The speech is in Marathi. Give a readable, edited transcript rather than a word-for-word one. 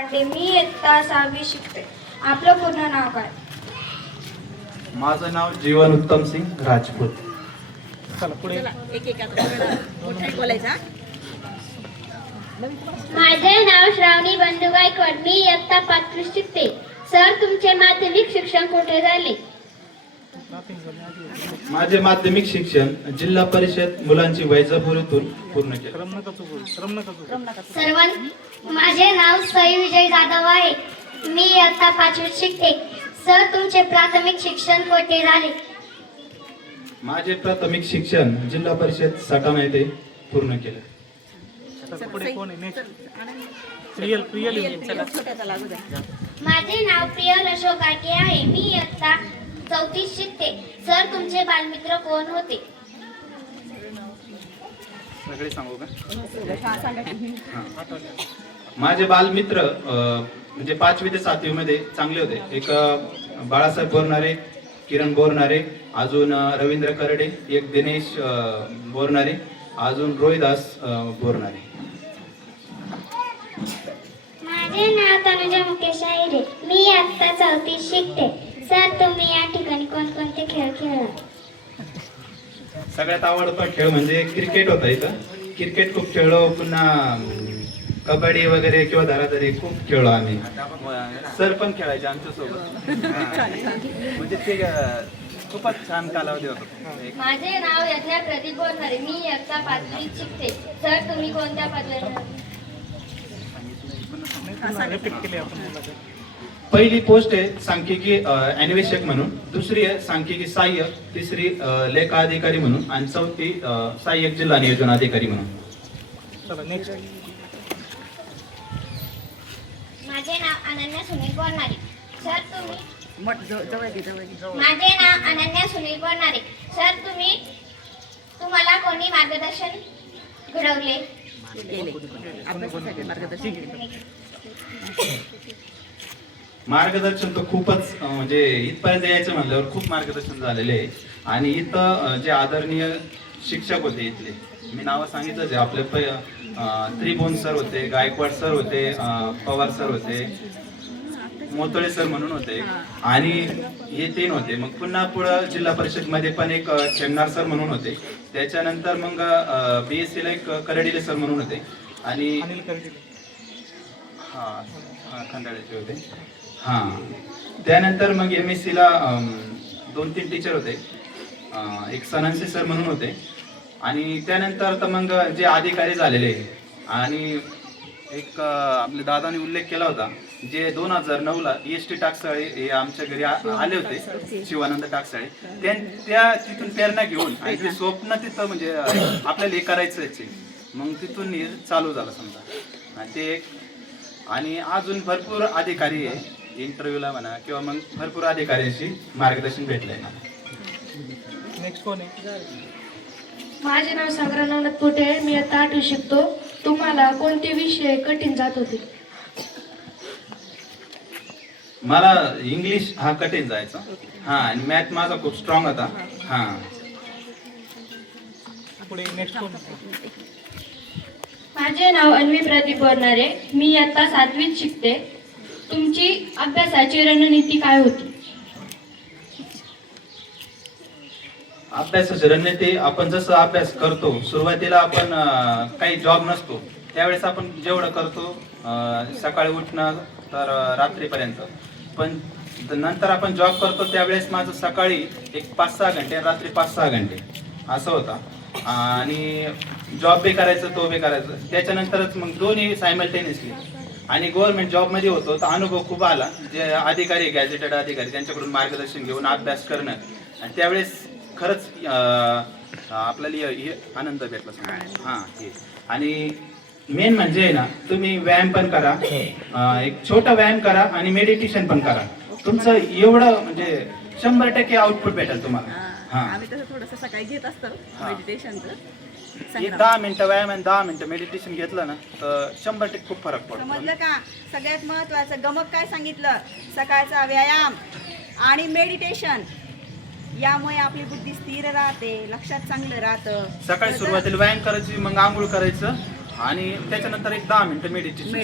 देशपांडे. मी इयत्ता 6वी शिकते. आपलं पूर्ण नाव काय? माझं नाव जीवन उत्तम सिंग राजपूत. माझे नाव श्रावणी बंधू गायकवाड. मी इयत्ता 5वी शिकते. सर, तुमचे माध्यमिक शिक्षण कुठे झाले? माझे माध्यमिक शिक्षण जिल्हा परिषद मुलांची वैजापूर येथून पूर्ण केले. माझे नाव सई विजय जाधव आहे. मी इयत्ता 5वी शिकते. सर, तुमचे प्राथमिक शिक्षण कुठे झाले? माझे प्राथमिक शिक्षण जिल्हा परिषद सटाणा येथे पूर्ण केले. माझे नाव प्रियल अशोक आके आहे. मी इयत्ता 4थी शिकते. सर, तुमचे बालमित्र कोण होते? सगळे सांगू का? माझे बालमित्र म्हणजे 5वी ते 7वी मध्ये चांगले होते. एक बाळासाहेब बोरनारे, किरण बोरनारे, अजून रवींद्र करडे, एक दिनेश बोरनारे, अजून रोहिदास बोरनारे. माझे नाव तनुजा मुकेश आहे. मी इयत्ता 4थी शिकते. सर, तुम्ही या ठिकाणी कोणकोणते खेळ खेळला? सगळ्यात आवडता खेळ म्हणजे क्रिकेट होता. इथं क्रिकेट खूप खेळलो. पुन्हा कबड्डी वगैरे किंवा धराधरी खूप खेळलो आम्ही. सर पण खेळायचे आमच्यासोबत. म्हणजे ते खूपच छान कालावधी होता. माझे नाव यज्ञा प्रदीप बोरनारे. मी इयत्ता 5वी शिकते. सर, तुम्ही कोणत्या पदवीवर? पहिली पोस्ट आहे सांख्यिकी अन्वेषक म्हणून, दुसरी आहे सांख्यिकी सहाय्यक, तिसरी लेखा अधिकारी म्हणून आणि चौथी सहाय्यक जिल्हा नियोजन अधिकारी म्हणून. माझे नाव अनन्या सुनील बोरनारे. सर, तुम्ही माझे नाव अनन्या सुनील बोरनारे. सर, तुम्हाला कोणी मार्गदर्शन घडवले? मार्गदर्शन तर खूपच म्हणजे इथपर्यंत यायचं म्हणल्यावर खूप मार्गदर्शन झालेले आहे. आणि इथं जे आदरणीय शिक्षक होते इथले, मी नावं सांगितलंच आहे. आपले त्रिभुवन सर होते, गायकवाड सर होते, पवार सर होते, मोतळे सर म्हणून होते आणि हे 3 होते. मग पुन्हा पुढं जिल्हा परिषद मध्ये पण एक चेन्नार सर म्हणून होते. त्याच्यानंतर मग BSc ला एक करडिले सर म्हणून होते आणि खंडाळ्याचे होते. त्यानंतर मग MSc ला 2-3 टीचर होते. एक सनांशी सर म्हणून होते आणि त्यानंतर तर मग जे अधिकारी झालेले आणि एक आपल्या दादाने उल्लेख केला होता, जे 2009 ला EST टाकसाळे हे आमच्या घरी आले होते, शिवानंद टाकसाळे. त्या तिथून प्रेरणा घेऊन आणि स्वप्न तिथं म्हणजे आपल्याला हे करायचं, मग तिथून चालू झालं समजा. ते एक आणि अजून भरपूर अधिकारी आहे इंटरव्ह्यूला म्हणा किंवा मग भरपूर अधिकाऱ्यांशी मार्गदर्शन भेटलंय मला. नेक्स्ट कोण आहे? माझे नाव संग्रामनाथ पुटे. मी इयत्ता 8वी शिकतो. तुम्हाला कोणते विषय कठीण जात होते? मला इंग्लिश हा कठीण जायचा. आणि मॅथ माझा खूप स्ट्रॉंग होता. पुढे नेक्स्ट कोण? माझे नाव अन्वी प्रदीप बोरनारे. मी इयत्ता 7वीत शिकते. तुमची अभ्यासाची रणनीती काय होती? अभ्यासाची रणनीती, आपण जसं अभ्यास करतो, सुरुवातीला आपण काही जॉब नसतो त्यावेळेस आपण जेवढं करतो सकाळी उठणं तर रात्रीपर्यंत, पण नंतर आपण जॉब करतो त्यावेळेस माझं सकाळी एक 5-6 घंटे, रात्री 5-6 घंटे असं होता. आणि जॉब बी करायचं, तो बी करायचं. त्याच्यानंतरच मग दोन्ही सायमल्टेनियसली. आणि गव्हर्नमेंट जॉबमध्ये होतो तर अनुभव खूप आला. जे अधिकारी, गॅझेटेड अधिकारी, त्यांच्याकडून मार्गदर्शन घेऊन अभ्यास करणं आणि त्यावेळेस खरंच आपल्याला हे आनंद भेटला. हे आणि मेन म्हणजे ना, तुम्ही व्यायाम पण करा, एक छोटा व्यायाम करा आणि मेडिटेशन पण करा. तुमचं एवढं म्हणजे 100% आउटपुट भेटेल तुम्हाला. आम्ही तसं थोडंसं सकाळी घेत असतो मेडिटेशनचं. 10 मिनिटं व्यायाम आणि 10 मिनिटं मेडिटेशन घेतलं ना तर 100% खूप फरक पडतो. समजलं का? सगळ्यात महत्वाचं गमक काय सांगितलं? सकाळचा व्यायाम आणि मेडिटेशन, यामुळे आपली बुद्धी स्थिर राहते, लक्षात चांगलं राहतं. सकाळी सुरुवातीला व्यायाम करायची, मग आंघोळ करायचं आणि त्याच्यानंतर एक 10 मिनिटं मेडिटेशन.